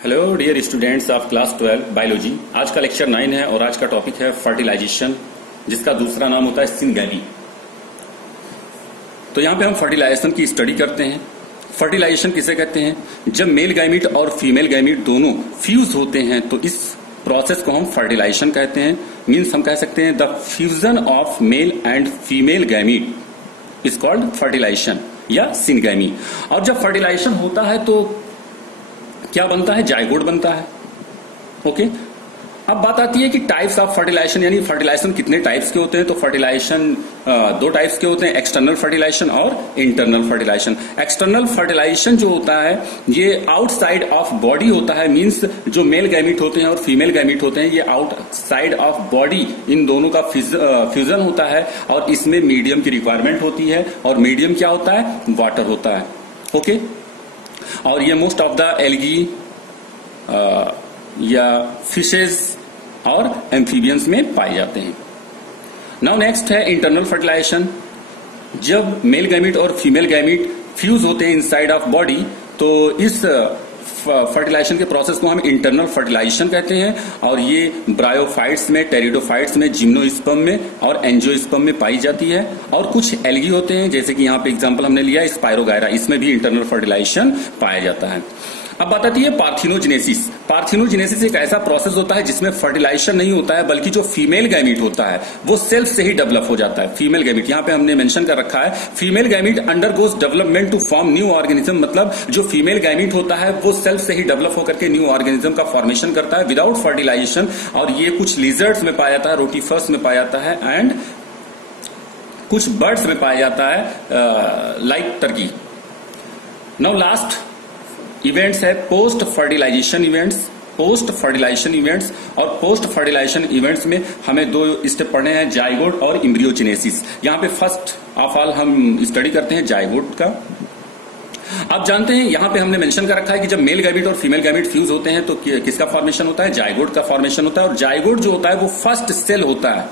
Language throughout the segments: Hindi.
Hello dear students of class 12 biology. आज का लेक्चर 9 है और आज का टॉपिक है फर्टिलाइजेशन, जिसका दूसरा नाम होता है सिनगैमी। तो यहाँ पे हम फर्टिलाइजेशन की स्टडी करते हैं। फर्टिलाइजेशन किसे कहते हैं? जब मेल गैमीट और फीमेल गैमीट दोनों फ्यूज होते हैं तो इस प्रोसेस को हम फर्टिलाइजेशन कहते हैं। मीन्स हम कह सकते हैं the fusion of male and female gamete is called fertilisation या सिनगैमी। और जब फर्टिलाइजेशन होता है तो क्या बनता है? जाइगोट बनता है। ओके, अब बात आती है कि टाइप्स ऑफ फर्टिलाइजेशन, यानी फर्टिलाइजेशन कितने टाइप्स के होते हैं। तो फर्टिलाइजेशन दो टाइप्स के होते हैं, एक्सटर्नल फर्टिलाइजेशन और इंटरनल फर्टिलाइजेशन। एक्सटर्नल फर्टिलाइजेशन जो होता है ये आउटसाइड ऑफ बॉडी होता है। मींस जो मेल गैमीट होते हैं और फीमेल गैमीट होते हैं ये आउटसाइड ऑफ बॉडी इन दोनों का फ्यूजन होता है और इसमें मीडियम की रिक्वायरमेंट होती है। और मीडियम क्या होता है? वाटर होता है। ओके, और ये मोस्ट ऑफ द एल्गी या फिशेज और एम्फीबियंस में पाए जाते हैं। नाउ नेक्स्ट है इंटरनल फर्टिलाइजेशन। जब मेल गैमीट और फीमेल गैमीट फ्यूज होते हैं इनसाइड ऑफ बॉडी तो इस फर्टिलाइजेशन के प्रोसेस को हम इंटरनल फर्टिलाइजेशन कहते हैं। और ये ब्रायोफाइट्स में, टेरिडोफाइट्स में, जिम्नोस्पर्म में और एंजियोस्पर्म में पाई जाती है। और कुछ एल्गी होते हैं, जैसे कि यहाँ पे एग्जांपल हमने लिया स्पाइरोगायरा, इसमें भी इंटरनल फर्टिलाइजेशन पाया जाता है। अब बात आती है पार्थिनोजेनेसिस। पार्थिनोजेनेसिस एक ऐसा प्रोसेस होता है जिसमें फर्टिलाइजेशन नहीं होता है, बल्कि जो फीमेल गैमीट होता है वो सेल्फ से ही डेवलप हो जाता है। फीमेल गैमीट यहाँ पे हमने मेंशन कर रखा है, female gamete undergoes development to form new organism. मतलब जो फीमेल गैमीट होता है वो सेल्फ से ही डेवलप होकर के न्यू ऑर्गेनिज्म का फॉर्मेशन करता है विदाउट फर्टिलाइजेशन। और ये कुछ लिजर्ड्स में पाया जाता है, रोटीफर्स में पाया जाता है एंड कुछ बर्ड्स में पाया जाता है like Turkey. Now last events है post fertilization events. Post fertilization events और पोस्ट फर्टिलाइजेशन इवेंट्स में हमें दो स्टेप पढ़ने हैं, जाइगोट और एम्ब्रियोजेनेसिस। यहां पे फर्स्ट ऑफ ऑल हम स्टडी करते हैं जाइगोट का। आप जानते हैं यहां पे हमने मेंशन कर रखा है कि जब मेल गैमीट और फीमेल गैमीट फ्यूज होते हैं तो किसका फॉर्मेशन होता है? जाइगोट का फॉर्मेशन होता है। और जाइगोट जो होता है वो फर्स्ट सेल होता है,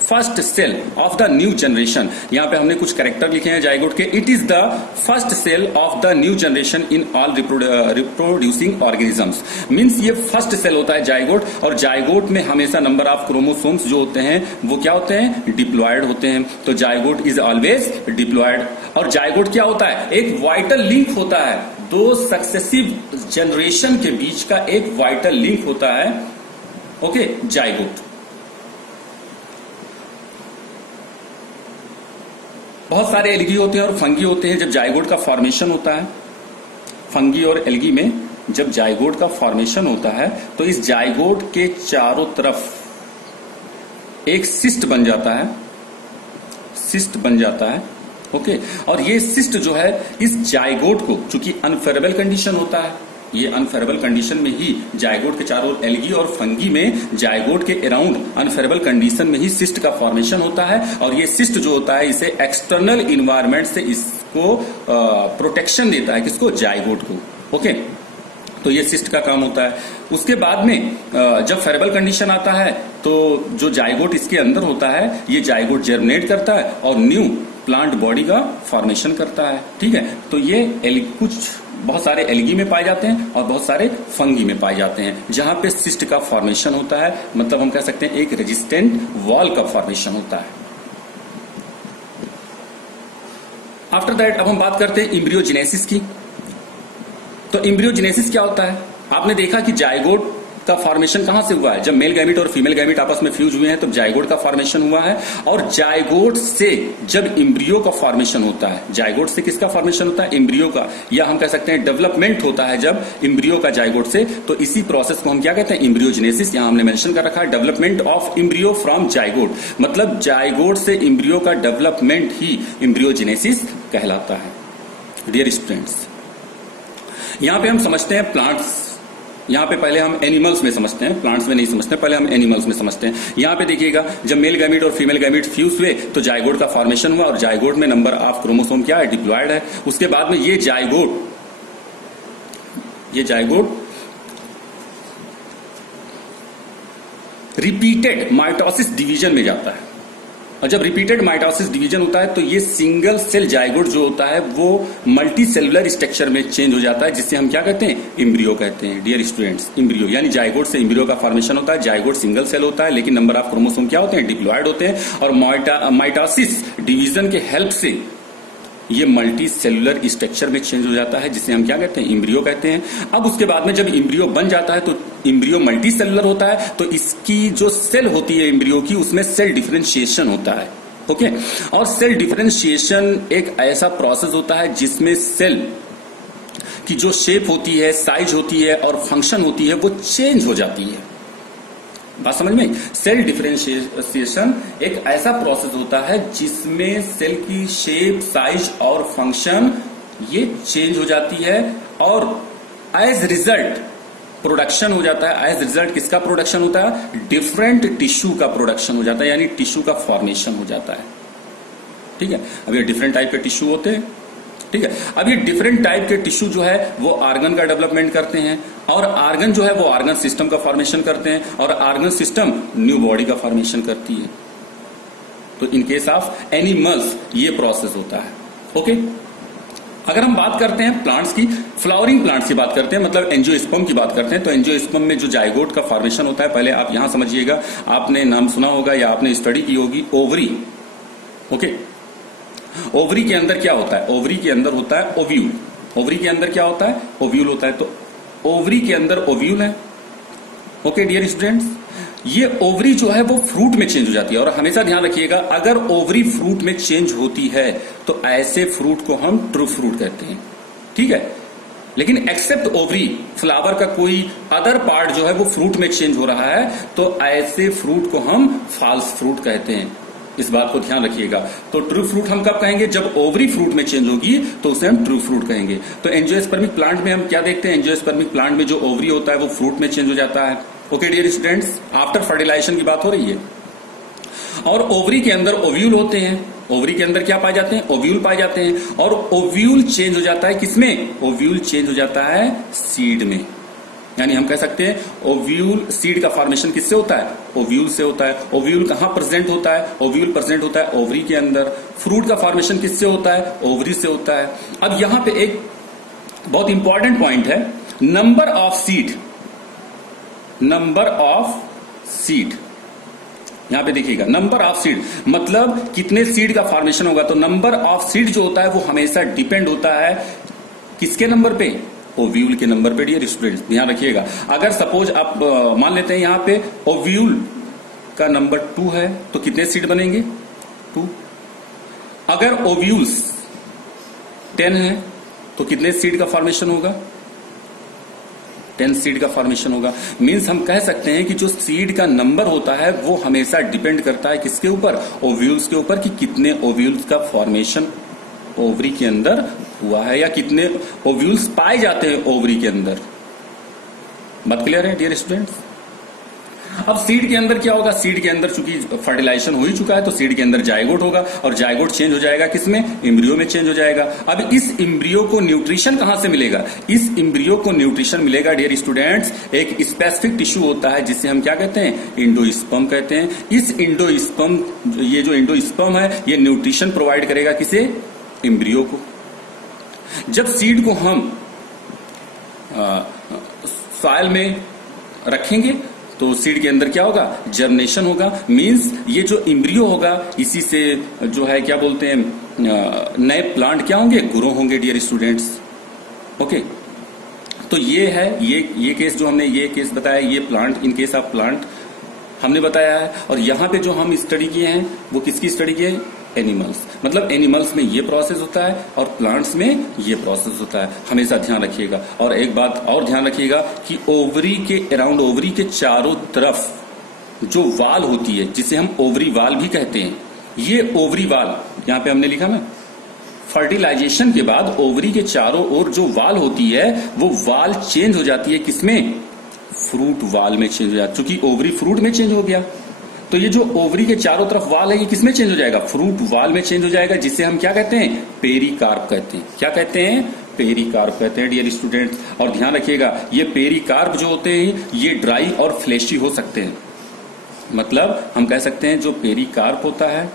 first cell of the new generation. यहां पे हमने कुछ कैरेक्टर लिखे हैं जाइगोट के। It is the first cell of the new generation in all reproducing organisms. Means ये फर्स्ट सेल होता है जाइगोट। और जाइगोट में हमेशा नंबर ऑफ क्रोमोसोम्स जो होते हैं वो क्या होते हैं? डिप्लॉयड होते हैं। तो जाइगोट इज ऑलवेज डिप्लॉयड। और जाइगोट क्या होता है? एक वाइटल लिंक होता है, दो सक्सेसिव जनरेशन के बीच का एक वाइटल लिंक होता है। Okay, zygote. बहुत सारे एल्गी होते हैं और फंगी होते हैं जब जाइगोट का फॉर्मेशन होता है। फंगी और एल्गी में जब जाइगोट का फॉर्मेशन होता है तो इस जाइगोट के चारों तरफ एक सिस्ट बन जाता है, सिस्ट बन जाता है। ओके, और ये सिस्ट जो है इस जाइगोट को, चूंकि अनफेरेबल कंडीशन होता है, ये अनफेरेबल कंडीशन में ही जाइगोट के चारों एल्गी और फंगी में जाइगोट के अराउंड अनफेरेबल कंडीशन में ही सिस्ट का फॉर्मेशन होता है। और ये सिस्ट जो होता है इसे एक्सटर्नल इन्वायरमेंट से इसको प्रोटेक्शन देता है, किसको? जाइगोट को। ओके, तो ये सिस्ट का काम होता है। उसके बाद में जब फेरेबल कंडीशन आता है तो जो जाइगोट इसके अंदर होता है ये जाइगोट जर्मिनेट करता है और न्यू प्लांट बॉडी का फॉर्मेशन करता है। ठीक है, तो ये कुछ बहुत सारे एल्गी में पाए जाते हैं और बहुत सारे फंगी में पाए जाते हैं जहां पे सिस्ट का फॉर्मेशन होता है। मतलब हम कह सकते हैं एक रेजिस्टेंट वॉल का फॉर्मेशन होता है। आफ्टर दैट अब हम बात करते हैं एम्ब्रियोजेनेसिस की। तो एम्ब्रियोजेनेसिस क्या होता है? आपने देखा कि जाइगोट का फॉर्मेशन कहां से हुआ है? जब मेल गैमीट और फीमेल गैमीट आपस में फ्यूज हुए हैं तब जाइगोट का फॉर्मेशन हुआ है। और जाइगोट से जब एम्ब्रियो का फॉर्मेशन होता है, जाइगोट से किसका फॉर्मेशन होता है? एम्ब्रियो का, या हम कह सकते हैं डेवलपमेंट होता है जब एम्ब्रियो का जाइगोट से। तो इसी प्रोसेस को हम क्या कहते हैं? एम्ब्रियोजेनेसिस। यहां हमने मेंशन कर रखा है development of embryo from zygote. मतलब जाइगोट से एम्ब्रियो का डेवलपमेंट ही एम्ब्रियोजेनेसिस कहलाता है। डियर स्टूडेंट्स, यहां पे हम समझते हैं प्लांट्स। यहां पे पहले हम एनिमल्स में समझते हैं, प्लांट्स में नहीं समझते, पहले हम एनिमल्स में समझते हैं। यहां पे देखिएगा जब मेल गैमीट और फीमेल गैमीट फ्यूज हुए तो जाइगोट का फॉर्मेशन हुआ और जाइगोट में नंबर ऑफ क्रोमोसोम क्या है? डिप्लॉयड है। उसके बाद में ये जाइगोट रिपीटेड माइटोसिस डिवीजन में जाता है। और जब रिपीटेड माइटोसिस डिवीजन होता है तो ये सिंगल सेल जाइगोट जो होता है वो मल्टी सेलुलर स्ट्रक्चर में चेंज हो जाता है, जिससे हम क्या कहते हैं, इम्ब्रियो कहते हैं। डियर स्टूडेंट्स, इम्ब्रियो यानी जाइगोट से इम्ब्रियो का फॉर्मेशन होता है। जाइगोट सिंगल सेल होता है, लेकिन नंबर ऑफ क्रोमोसोम क्या होते हैं, डिप्लॉयड होते हैं। और माइटोसिस डिवीजन के हेल्प से ये मल्टी सेलुलर स्ट्रक्चर में चेंज हो जाता है, जिसे हम क्या कहते हैं, इम्ब्रियो कहते हैं। अब उसके बाद में जब इम्ब्रियो बन जाता है तो इम्ब्रियो मल्टी सेलुलर होता है, तो इसकी जो सेल होती है इम्ब्रियो की, उसमें सेल डिफरेंशिएशन होता है। ओके, और सेल डिफरेंशिएशन एक ऐसा प्रोसेस होता है जिसमें सेल की जो शेप होती है, साइज होती है और फंक्शन होती है वो चेंज हो जाती है। बात समझ में? सेल डिफरेंशिएशन एक ऐसा प्रोसेस होता है जिसमें सेल की शेप, साइज और फंक्शन ये चेंज हो जाती है, और एज रिजल्ट प्रोडक्शन हो जाता है। एज रिजल्ट किसका प्रोडक्शन होता है, डिफरेंट टिश्यू का प्रोडक्शन हो जाता है, यानी टिश्यू का फॉर्मेशन हो जाता है। ठीक है, अब ये डिफरेंट टाइप के टिश्यू होते हैं। ठीक है, अब ये डिफरेंट टाइप के टिश्यू जो है वो ऑर्गन का डेवलपमेंट करते हैं, और ऑर्गन जो है वो ऑर्गन सिस्टम का फॉर्मेशन करते हैं, और ऑर्गन सिस्टम न्यू बॉडी का फॉर्मेशन करती है। तो इन केस ऑफ एनिमल्स ये प्रोसेस होता है। ओके, अगर हम बात करते हैं प्लांट्स की, फ्लावरिंग प्लांट्स की बात करते हैं, मतलब एंजियोस्पर्म की बात करते हैं, तो एंजियोस्पर्म में जो जाइगोट का फॉर्मेशन होता है, पहले आप यहां समझिएगा, आपने नाम सुना होगा या आपने स्टडी की होगी, ओवरी। ओके, ओवरी के अंदर क्या होता है, ओवरी के अंदर होता है ओव्यूल। ओवरी के अंदर क्या होता है, ओव्यूल होता है। तो ओवरी के अंदर ओव्यूल है। ओके डियर स्टूडेंट्स, ये ओवरी जो है वो फ्रूट में चेंज हो जाती है, और हमेशा ध्यान रखिएगा, अगर ओवरी फ्रूट में चेंज होती है तो ऐसे फ्रूट को हम ट्रू फ्रूट कहते हैं। ठीक है, लेकिन एक्सेप्ट ओवरी, फ्लावर का कोई अदर पार्ट जो है वो फ्रूट में चेंज हो रहा है, तो ऐसे फ्रूट को हम फॉल्स फ्रूट कहते हैं। इस बात को ध्यान रखिएगा। तो ट्रू फ्रूट हम कब कहेंगे, जब ओवरी फ्रूट में चेंज होगी तो उसे हम ट्रू फ्रूट कहेंगे। तो एंजियोस्पर्मिक प्लांट में हम क्या देखते हैं, एंजियोस्पर्मिक प्लांट में जो ओवरी होता है वो फ्रूट में चेंज हो जाता है। Okay dear students, after fertilisation की बात हो रही है। और ओवरी के अंदर ओव्यूल होते हैं। ओवरी के अंदर क्या पाए जाते हैं, ओव्यूल पाए जाते हैं, और ओव्यूल चेंज हो जाता है किसमें, ओव्यूल चेंज हो जाता है सीड में। यानी हम कह सकते हैं ओव्यूल, सीड का फॉर्मेशन किससे होता है, ओव्यूल से होता है। ओव्यूल कहां प्रेजेंट होता है, ओव्यूल प्रेजेंट होता है ओवरी के अंदर। फ्रूट का फॉर्मेशन किससे होता है, ओवरी से होता है। अब यहां पे एक बहुत इंपॉर्टेंट पॉइंट है, number of seed. Number of seed, यहां पे देखिएगा, नंबर ऑफ सीड मतलब कितने सीड का फॉर्मेशन होगा। तो नंबर ऑफ सीड जो होता है वो हमेशा डिपेंड होता है किसके नंबर पे, ओव्यूल के नंबर पे। डियर स्टूडेंट्स ध्यान रखिएगा, अगर सपोज आप मान लेते हैं यहां पे ओव्यूल का नंबर 2 है तो कितने सीड बनेंगे, 2। अगर ओव्यूल्स 10 है तो कितने सीड का फॉर्मेशन होगा, 10 सीड का फॉर्मेशन होगा। मींस हम कह सकते हैं कि जो सीड का नंबर होता है वो हमेशा डिपेंड करता है किसके ऊपर, ओव्यूल्स के ऊपर, कि कितने ओव्यूल्स का फॉर्मेशन ओवरी के अंदर हुआ है, या कितने ओव्यूल्स पाए जाते हैं ओवरी के अंदर। बात क्लियर है डियर स्टूडेंट्स? अब सीड के अंदर क्या होगा, सीड के अंदर चूंकि फर्टिलाइजेशन हो ही चुका है तो सीड के अंदर जाइगोट होगा, और जाइगोट चेंज हो जाएगा किसमें, इम्ब्रियो में चेंज हो जाएगा। अब इस इम्ब्रियो को न्यूट्रिशन कहां से मिलेगा, इस इम्ब्रियो को न्यूट्रिशन मिलेगा डियर स्टूडेंट्स, एक स्पेसिफिक टिश्यू होता है जिसे हम क्या कहते हैं, इंडोस्पर्म कहते हैं। इस इंडोस्पर्म, ये जो इंडोस्पर्म है ये न्यूट्रिशन प्रोवाइड करेगा किसे, इम्ब्रियो को। जब सीड को हम सॉइल में रखेंगे तो सीड के अंदर क्या होगा, जर्मिनेशन होगा। मींस ये जो इम्ब्रियो होगा इसी से जो है क्या बोलते हैं, नए प्लांट क्या होंगे, ग्रो होंगे डियर स्टूडेंट्स। ओके, तो ये है, ये केस जो हमने ये केस बताया, ये plant, in case of plant हमने बताया है। और यहां पे जो हम स्टडी किए हैं वो किसकी स्टडी किए, एनिमल्स। मतलब एनिमल्स में ये प्रोसेस होता है और प्लांट्स में ये प्रोसेस होता है, हमेशा ध्यान रखिएगा। और एक बात और ध्यान रखिएगा कि ओवरी के अराउंड, ओवरी के चारों तरफ जो वाल होती है जिसे हम ओवरी वाल भी कहते हैं, ये ओवरी वाल यहां पे हमने लिखा ना, फर्टिलाइजेशन के बाद ओवरी के चारों ओर जो वाल होती है वो वाल चेंज हो जाती है किसमें, फ्रूट वाल में चेंज हो जाती है। चूंकि ओवरी फ्रूट में चेंज हो गया तो ये जो ओवरी के चारों तरफ वाल है ये किसमें चेंज हो जाएगा, फ्रूट वाल में चेंज हो जाएगा, जिसे हम क्या कहते हैं, पेरिकार्प कहते हैं। क्या कहते हैं, पेरिकार्प कहते हैं डियर स्टूडेंट्स। और ध्यान रखिएगा ये पेरिकार्प जो होते हैं ये ड्राई और फ्लेशी हो सकते हैं। मतलब हम कह सकते हैं जो पेरिकार्प होता है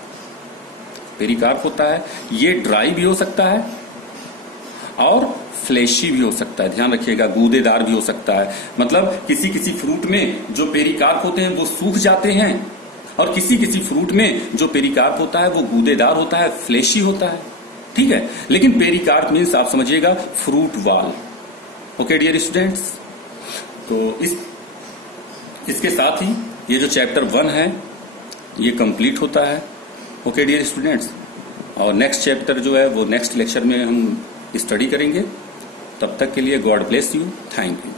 पेरिकार्प होता है ये ड्राई भी हो सकता है और फ्लैशी भी हो सकता है। ध्यान रखिएगा, गूदेदार भी हो सकता है। मतलब किसी किसी फ्रूट में जो पेरिकार्प होते हैं वो सूख जाते हैं और किसी किसी फ्रूट में जो पेरिकार्प होता है वो गूदेदार होता है, फ्लैशी होता है। ठीक है, लेकिन पेरिकार्प मीन्स आप समझिएगा फ्रूट वाल। ओके डियर स्टूडेंट्स, तो इसके साथ ही ये जो चैप्टर 1 है ये कंप्लीट होता है। ओके डियर स्टूडेंट्स, और नेक्स्ट चैप्टर जो है वो नेक्स्ट लेक्चर में हम स्टडी करेंगे। तब तक के लिए God bless you, thank you.